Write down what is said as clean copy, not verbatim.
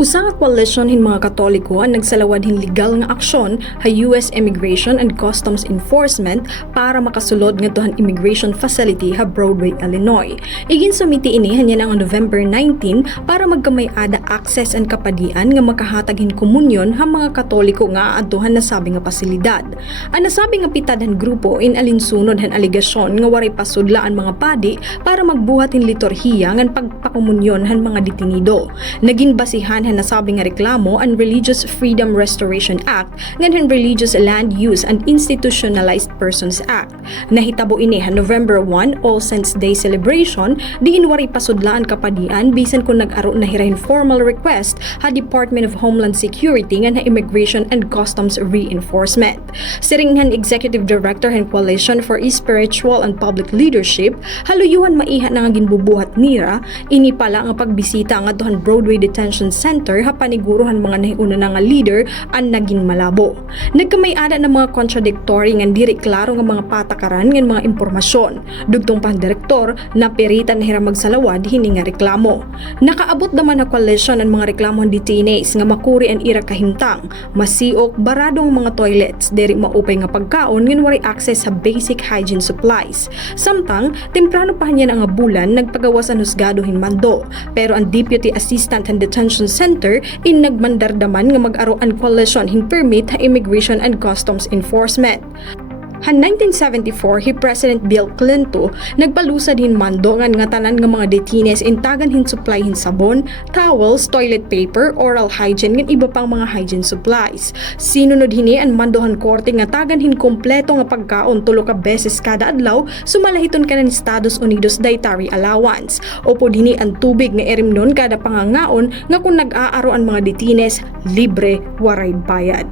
Usa nga koalisyon hin mga Katoliko ang nagsalawad hin legal nga aksyon ha US Immigration and Customs Enforcement para makasulod ngadtohan immigration facility ha Broadway, Illinois. Igin sumiti ini hanya ang November 19 para magkamay-ada access and kapadian nga makahatag hin komunyon ha mga Katoliko nga adtohan na sabi nga pasilidad. Ang nasabi nga pitad han grupo in alinsunod han aligasyon nga waray pasudlaan mga padi para magbuhat hin liturhiya ngan pagpakomunyon han mga detenido. Naging basihan han nasabi nga reklamo ang Religious Freedom Restoration Act ngan han Religious Land Use and Institutionalized Persons Act. Nahitabo ini han November 1 All Saints Day celebration diin waray pasudlaan kapadian bisan kung nag-aro na hirahin formal request ha Department of Homeland Security ngan ha Immigration and Customs Reinforcement. Siringhan Executive Director han Coalition for Spiritual and Public Leadership haluyuhan maiha na nga ginbubuhat nira ini pala nga pagbisita nga dohan Broadway Detention Center ha paniguruhan mga nahiuna na nga leader ang naging malabo. Nagkamay-ada ng mga contradictory nga diri klaro nga mga patakaran nga mga impormasyon. Dugtong pang direktor na peritan na hira magsalawad hini nga reklamo. Nakaabot naman na coalition ang mga reklamo ng detainees nga makuri ang ira kahimtang, masiok, baradong mga toilets, diri maupay nga pagkaon nga wari access sa basic hygiene supplies. Samtang, temprano pa niya nga bulan nagpagawas ang husgado hinmando. Pero ang Deputy Assistant and Detention Center in nagmandardaman nga mag-aro ang coalition hin permit ha Immigration and Customs Enforcement. Han 1974 hi President Bill Clinton nagpalusad hin mando nga tanan nga mga detainees intagan hin supply hin sabon, towels, toilet paper, oral hygiene ngin iba pang mga hygiene supplies. Sinunod hini ang mandohan korte nga tagan hin kompleto nga pagkaon tulo ka beses kada adlaw sumalahiton kanan Estados Unidos dietary allowance. Upod hini ang tubig nga erimnon kada pangangaon nga kung nag-aaro ang mga detainees libre waray bayad.